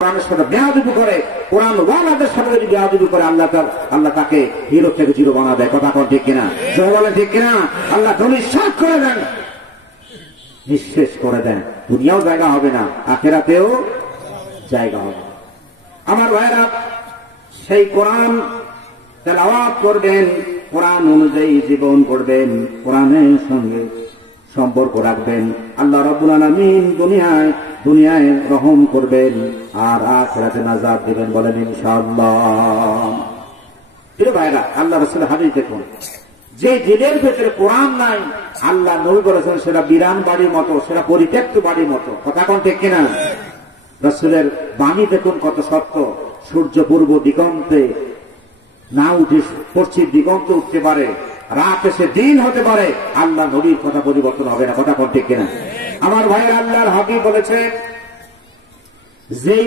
কোরআনের সাথে বেয়াদবি করে, কোরআন ওয়ালাদের সাথে যদি বেয়াদবি করে, আল্লাহ তাকে হিরো থেকে জিরো বানা দেয়। কথা কোন ঠিক কিনা? জয় বলেন ঠিক কিনা? আল্লাহ ধনিষ্ঠ করে দেন, নিঃশেষ করে দেন। দুনিয়াও জায়গা হবে না, আখিরাতেও জায়গা হবে। আমার ভাইরা, সেই কোরআন তেলাওয়াত করবেন, কোরআন অনুযায়ী জীবন করবেন, কোরআনের সঙ্গে সম্পর্ক রাখবেন। আল্লাহ রাব্বুল আলামিন দুনিয়ায় রহম করবেন আর আখিরাতে নাজাত দিবেন। বলেন ইনশাআল্লাহ। প্রিয় ভাইরা, আল্লাহ রাসূলের হাদিস দেখুন, যে দিলের ভেতরে কোরআন নাই, আল্লাহ নবী বলেছেন সেটা বিরান বাড়ির মতো, সেটা পরিত্যক্ত বাড়ির মতো। কথা কোন ঠিক কিনা? রাসূলের বাণী দেখুন কত সত্য। সূর্য পূর্ব দিগন্তে না উঠে পশ্চিম দিগন্তে উঠতে পারে, রাত এসে দিন হতে পারে, আল্লাহ নবীর কথা পরিবর্তন হবে না। কথা কোন ঠিক কিনা? আমার ভাইয়ের, আল্লাহর হাবিব বলেছে, যেই